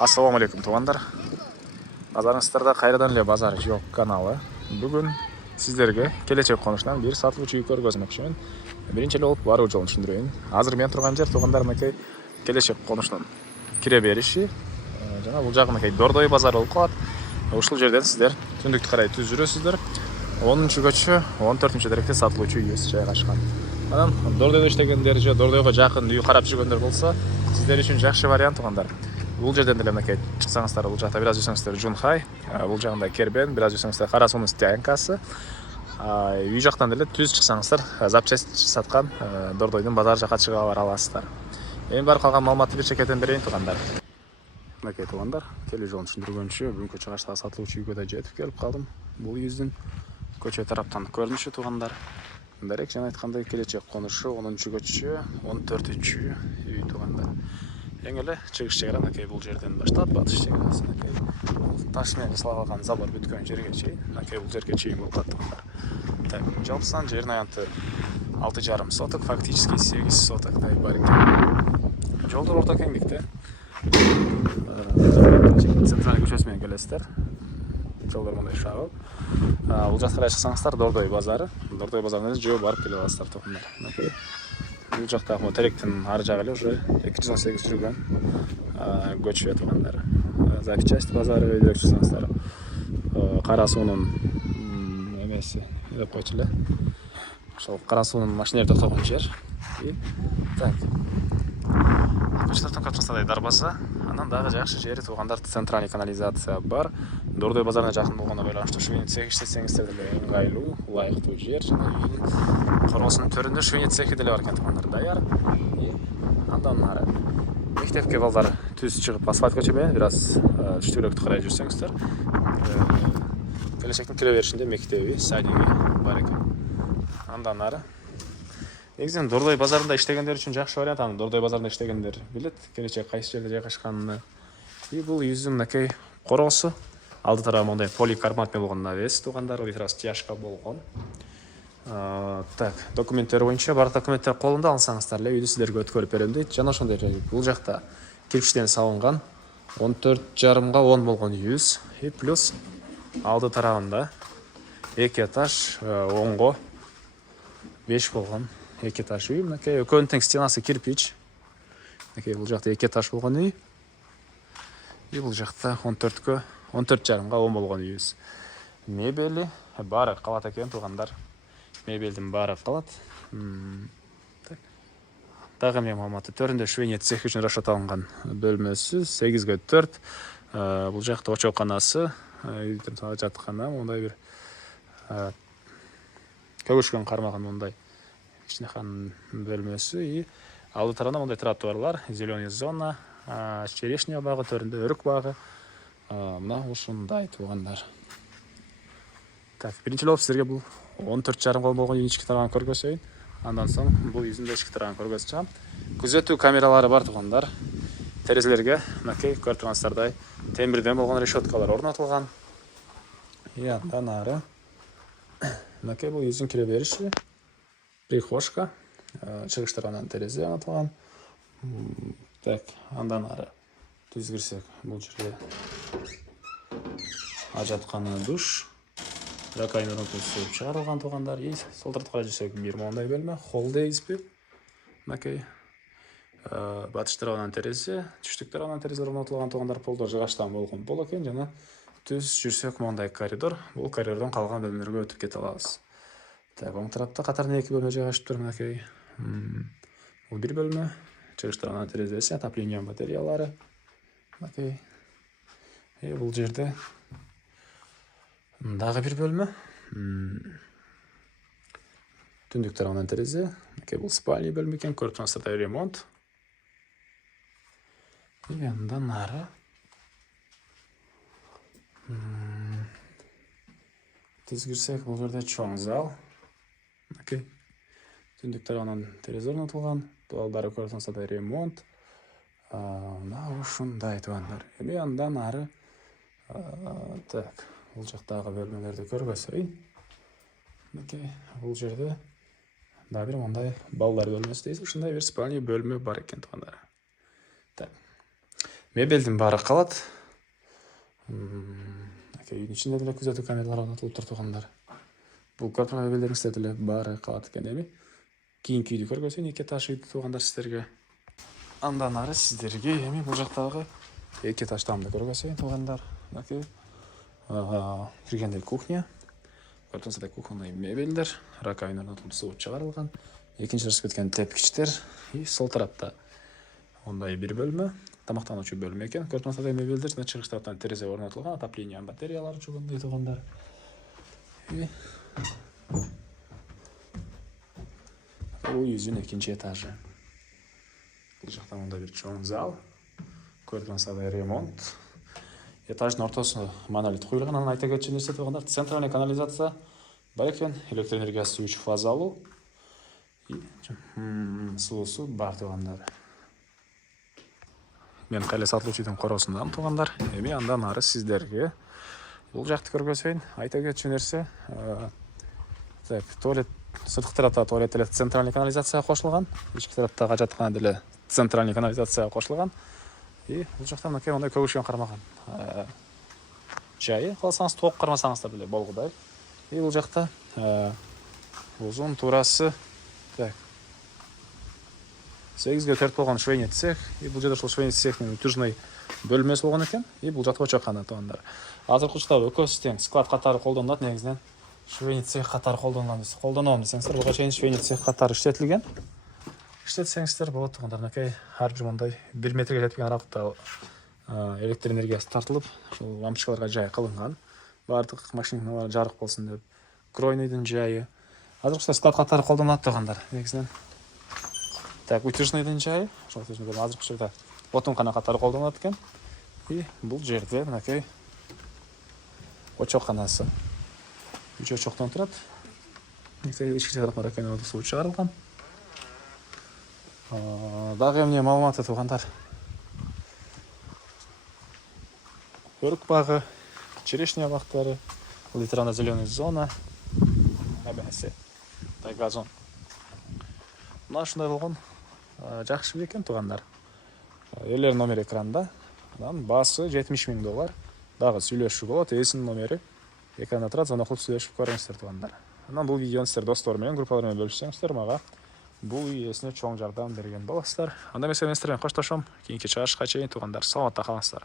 Ассаламу алейкум туғандар. Назарыңыздарда қайрадан эле базар жок каналы. Бүгін сіздерге келечек конушунан бир сатылуучу үй көргөзмөкчүмүн. Биринчи эле болуп баруу жолун түшүндүрөйүн. Азыр мен турган жер туғандар мынакей келечек конушунун кире бериши. Жана бул жагы мынакей Дордой базары болуп калат. Ушул жерден сиздер түндүктү карай түз жүрөсүздөр. 10-көчө 14-деректе сатылуучу үйүбүз жайгашкан. Анан Дордойдо иштегендер же Дордойго жакын үй карап жүргөндөр болсо, сиздер үчүн жакшы вариант туғандар. Бул жерден деле мынакей чыксаңыздар, бул жакта бир аз жүрсөңүздөр Жунхай, бул жагында Кербен, бир аз жүрсөңүздөр Кара Суунун стоянкасы. Үй жактан деле түз чыксаңыздар, запчасть саткан Дордойдун базар жака чыга бара аласыздар. Эми бар калган маалыматты бир чекеттен берейин туғандар. Мынакей туғандар, келүү жолун түшүндүргөнчү бүгүнкү чыгаштагы сатылуучу үйгө да жетип келип калдым. Бул үйүздүн көчө тараптан көрүнүшү туғандар. Дарек жана айткандай келечек конушу 10-көчө 14-үй туғандар. Эң эле чыгыш чегара мынакей бул жерден баштап батыш чегарасы мынакей таш менен жасалган забор бүткөн жерге чейин, мынакей бул жерге чейин болуп калат туғандар. Так, жалпысынан жердин аянты 6,5 соток, фактически 8 сотоктой бар экен. Жолдор орто кеңдикте. Центральный көчөсү менен келесиздер. Жолдор мындай шагыл. Бул жакка карай чыксаңыздар Дордой базары. Дордой базарына жөө барып келе аласыздар туғандар. Мынакей бул жактагы теректин ар жагы эле уже 218 жүргөн көчө туғандар. Запчасть базары өйдө чыксаңыздар. Кара Суунун эмеси деп койчу эле. Ошол Кара Суунун машиналар токтогон жер. Так. Көчтөрдөн капчасындай дарбаза. Анан дагы жакшы жери туғандар, центральный канализация бар. Дордой базарына жакын болгондо байланыштуу швейный цех иштесеңиздер деле ыңгайлуу, ылайыктуу жер. Жана үйдүн короосунун төрүндө швейный цехи деле бар экен туғандар, даяр. Андан ары мектепке балдар түз чыгып асфальт көчө менен бир аз түштүрөөктү карай жүрсөңүздөр, келечектин кире беришинде мектеби, садиги бар экен. Андан ары негизинен Дордой базарында иштегендер үчүн жакшы вариант. Аны Дордой базарында иштегендер билет, келечек кайсы жерде жайгашканын. Бул үйүздүн мынакей короосу. Алды тарабы мындай поликарбонат менен болгон навес туғандар, бир аз тяжко болгон. Так, документтер боюнча бар документтер колунда алсаңыздар эле үйдү сиздерге өткөрүп берем дейт. Жана ошондой бул жакта кирпичтен салынган 14,5 10 болгон үйүбүз. Плюс алды тарабында 2 этаж, оңго 5 болгон 2 этаж үй. Мынакей экөөнүн тең стенасы кирпич. Мынакей бул жакта 2 этаж болгон үй. Бул жакта 14,5 10 болгон үйүбүз. Мебели баары калат экен туғандар. Мебелдин баары калат. Дагы мен маалыматты төрүндө швейный цех үчүн расчет алынган бөлмөсү 8/4. Бул жакта очоканасы, үйдүн жатканы, мындай бир көгүшкөн кармаган мындай кичинекан бөлмөсү. Алды тарабында мындай тротуарлар, зеленый зона, черешня багы төрүндө, өрүк багы. Мына ушундай туғандар. Так, биринчи болуп силерге бул 14,5 болгон үйдүн ички тарабын көргөзөйүн. Андан соң бул үйдүн ички тарабын көргөзүп чыгам. Күзөтүү камералары бар туғандар. Терезелерге мынакей көрүп тургансыздардай темирден болгон решеткалар орнотулган. Андан ары мынакей бул үйдүн кире бериши. Прихожка, чыгыш тарабынан терезе орнотулган. Так, андан ары түз кирсек, бул жерде ажатканы душ, ракайын орнотулуп чыгарылган туғандар. Сол тарапка карай жүрсөк, бир моундай бөлмө, холл дейбизби? Мынакей батыш тарабынан терезе, түштүк тарабынан терезе орнотулган туғандар. Полдор жыгачтан болгон пол экен. Жана түз жүрсөк моундай коридор. Бул коридордон калган бөлмөлөргө өтүп кете алабыз. Так, оң тарапта катарында 2 бөлмө жайгашыптыр. Мынакей бул бир бөлмө, чыгыш тарабынан терезеси, отопление батареялары. Мынакей бул жерде дагы бир бөлмө. Түндүк тарабынан терезе. Мынакей бул спальный бөлмө экен, көрүп тургансыздардай ремонт. Андан ары түз кирсек, бул жерде чоң зал. Мынакей түндүк тарабынан терезе орнотулган. Дуалдары көрүп тургансыздардай ремонт. Мына ушундай туғандар. Андан ары так, бул жактагы бөлмөлөрдү көргөзөйүн. Мынакей бул жерде дагы бир мындай балдар бөлмөсү дейсиз, ушундай бир спальный бөлмө бар экен туғандар. Так. Мебелдин баары калат. Үйдүн ичинде деле күзөтүү камералары орнотулуп тур туугандар. Бул корпус мебелдерибизде деле баары калат экен эми. Кийинки үйдү көргөзөйүн, 2 этаж үйдү туугандар сиздерге. Андан ары сиздерге эми бул жактагы 2 этаждамды көргөзөйүн туугандар. Киргенде кухня. Ортосунда кухонный мебелдер, раковина орнотулуп, суу чыгарылган. Экинчи ырыс кеткен тепкичтер. И сол тарапта ондай бир бөлмө, тамактануучу бөлмө экен. Көрпөсүндө мебелдер жана чыгыш тараптан терезе орнотулган, отопление батареялары чугундай туугандар. Үйүбүздүн экинчи этажы. Бул жакта мындай бир чоң зал. Көрпөсүндө ремонт. Этаждын ортосуна монолит куюлган. Анан айта кетчү нерсе туугандар, центральный канализация бар экен, электр энергиясы 3 фазалуу. Суусу бар туугандар. Мен кайла сатылуучу үйдүн коросундамын туугандар. Эми андан ары сиздерге бул жакты көргөзөйүн. Айта кетчү нерсе, туалет, сырткы тарапта туалет деле центральный канализацияга кошулган, ички тараптагы жаткан деле центральный канализацияга кошулган. И бул жакта мынакей мондай көгүшкөн кармаган жайы, калсаңыз тоок кармасаңыздар деле болгудай. И бул жакта узун туурасы 8ге 4 болгон швейный цех. И бул жерде ошол швейный цехтин утюжный бөлмөсү болгон экен. И бул жакта очоккана туугандар. Азыркы учурда экөөсү тең склад катары колдонулат, негизинен швейный цех катары колдонулган. Колдоном десеңиздер, буга чейин швейный цех катары иштетилген. Иштетсеңиздер болот туугандар. Мынакей ар бир мондай 1 метрге жетпеген аралыкта электр энергиясы тартылып, ушул лампочкаларга жай кылынган. Бардык машиналар жарык болсун деп. Кройныйдын жайы. Азыркы склад катары колдонулат туугандар. Негизинен утюжныйдын жайы, ошол азыркы учурда отункана катары колдонулат экен. И бул жерде мынакей очокканасы. 3 очоктон турат. Ички тарапына раковина суу чыгарылган. Дагы эмне маалыматы туугандар? Өрүк багы, черешня бактары, литерано-зеленый зона, небеси, газон. Мына ушундай болгон. Жакшы экен туугандар. Элер номер экранда. Анан баасы $70,000. Дагы сүйлөшүү болот, эсинин номери экранда турат, звонок кылып сүйлөшүп көрүңүздөр туугандар. Анан бул видеону сиздер достор менен, группалар менен бөлүшсөңүздөр, мага бул үй ээсине чоң жардам берген болосуздар. Анда мен сиздер менен коштошом. Кийинки чыгарышка чейин туугандар, саламатта калыңыздар.